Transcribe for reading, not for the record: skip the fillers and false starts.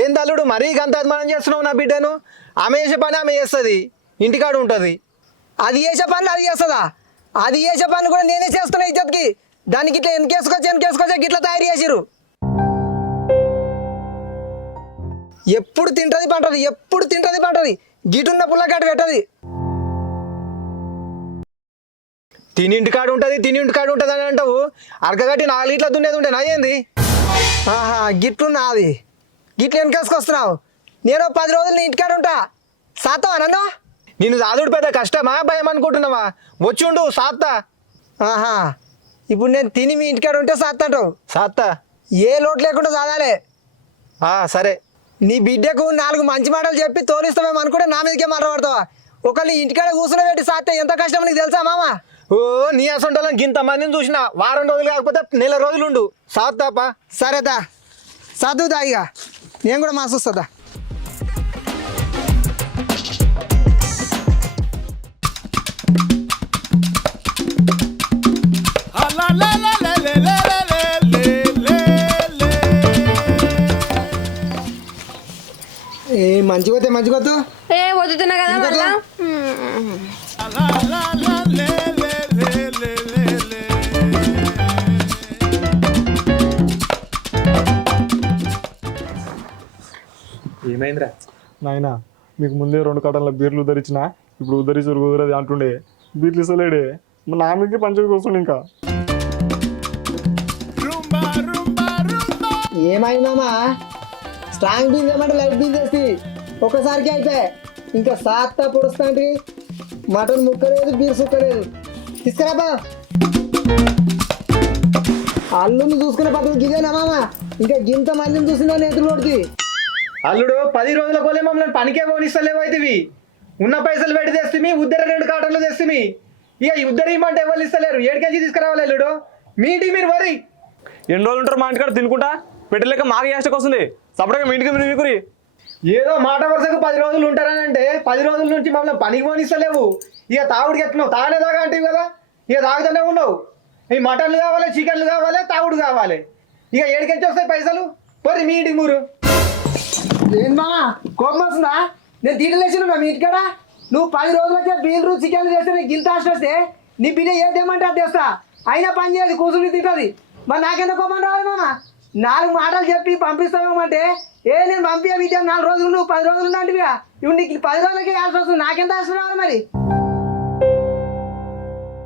ఏం తల్లుడు మరీ గంత అభిమానం చేస్తున్నావు నా బిడ్డను. ఆమె చేసే పని ఆమె చేస్తుంది, ఇంటికాడ ఉంటుంది. అది చేసే పనులు అది చేస్తుందా? అది చేసే పనులు కూడా నేనే చేస్తున్నా ఇజ్జత్కి. దానికి ఇట్లా వెనకేసుకొచ్చి గిట్లా తయారు చేసిరు. ఎప్పుడు తింటది పంటది గిటున్న పుల్లకాటు పెట్టది. తిని ఇంటికాడ ఉంటుంది అని అంటావు. అరకగట్టి 4 లీట్ల దున్నేది ఉంటే నాయేంది? ఆహా గిట్లున్నా అది గిట్లు వెనకేసుకొస్తున్నావు. నేను 10 రోజులు నీ ఇంటికాడ ఉంటా. సాతావా నన్ను? నిన్ను సాదుడు పెద్ద కష్టమా భయం అనుకుంటున్నావా? వచ్చిండు సాత్తా. ఆహా ఇప్పుడు నేను తిని మీ ఇంటికాడ ఉంటే సాత్తంటావు. సాత్తా ఏ లోటు లేకుండా చదవాలి. సరే. నీ బిడ్డకు 4 మంచి మాటలు చెప్పి తోలిస్తామేమో అనుకుంటే నా మీదకే మరవడతావా? ఒకళ్ళు ఇంటికాడ కూర్చుని పెట్టి సాత్తే ఎంత కష్టం నీకు తెలుసా మామ? ఓ నీ అసంటోళ్ళని ఇంత మందిని చూసిన వారం రోజులు కాకపోతే నెల రోజులు ఉండు సాత్తాపా. సరేదా చదువుదా ఇక నేను కూడా మాసొస్తుందా. ఏ మంచిపోతే ఏ వదుతున్నా కదా మళ్ళా. ఏమైందిరా నాయన మీకు ముందే 2 కటన్ల బీర్లు ఉద్ధరించిన, ఇప్పుడు కుదరది అంటుండే. బీర్లు ఇస్తలేడే, నా మీదకి పంచకి వస్తుండే. ఇంకా ఏమైందమ్మా? స్ట్రాంగ్ బీజ్ ఏమంటే లైట్ బీజ్ వేసి ఒకసారికి అయిపోయి ఇంకా సాత్తా పొడుస్తాంటి. Mutton ముక్కలేదు, beer సుక్కలేదు. తీసుకురాబా. అల్లుని చూసుకునే పద్ధతి ఇదేనా మామ? ఇంకా గింత మందిని చూసినా నేతలోడికి. అల్లుడు 10 రోజుల కోలే మమ్మల్ని పనికే పోనిస్తలేవు. అయితే ఉన్న పైసలు పెట్టి తెస్తుంది, ఉద్దర 2 కాటన్లు తెస్తుంది. ఇక ఉద్దరు ఇమ్మంటే ఎవరు ఇస్తలేరు. 7 కేజీ తీసుకురావాలి అల్లుడు. మీ ఇంటికి మీరు వరి. ఎన్ని రోజులు ఉంటారు మా ఇంటికాడ తినుకుంటా? పెట్టలేక మాకు యాస్టకి వస్తుంది. సపరేట్గా మీ ఇంటికి మీకురి. ఏదో మాట వరుసకు 10 రోజులు ఉంటారని అంటే 10 రోజుల నుంచి మమ్మల్ని పనికి పోనిస్తలేవు. ఇక తాగుడికి ఎత్తున్నావు, తానే తాగా అంటివి కదా. ఇక తాగుతూనే ఉండవు. ఈ మటన్లు కావాలి, చికెన్లు కావాలి, తాగుడు కావాలి. ఇక 7 కేజీ వస్తాయి పైసలు. పోరి మీ ఇంటికి మూరు. ఏం మామా కోపం వస్తుందా? నేను తీటలేసిన మీ ఇంటికాడ. నువ్వు 10 రోజులకే బీర్లు చికెన్లు చేస్తే నీకు గింత ఆశ వస్తే నీ బిడ్డ ఏది తెమ్మంటే అది తెస్తా. అయినా పని చేయదు, కూర్చుని తింటుంది. మరి నాకెంత కోపం రావాలి మామ? 4 మాటలు చెప్పి పంపిస్తామేమంటే నేను పంపించే బిడ్డ 4 రోజులు, నువ్వు 10 రోజులు ఉన్నట్టుగా. ఇప్పుడు నీకు 10 రోజులకే ఆశ వస్తుంది. నాకెంత ఆశ రావాలి మరి?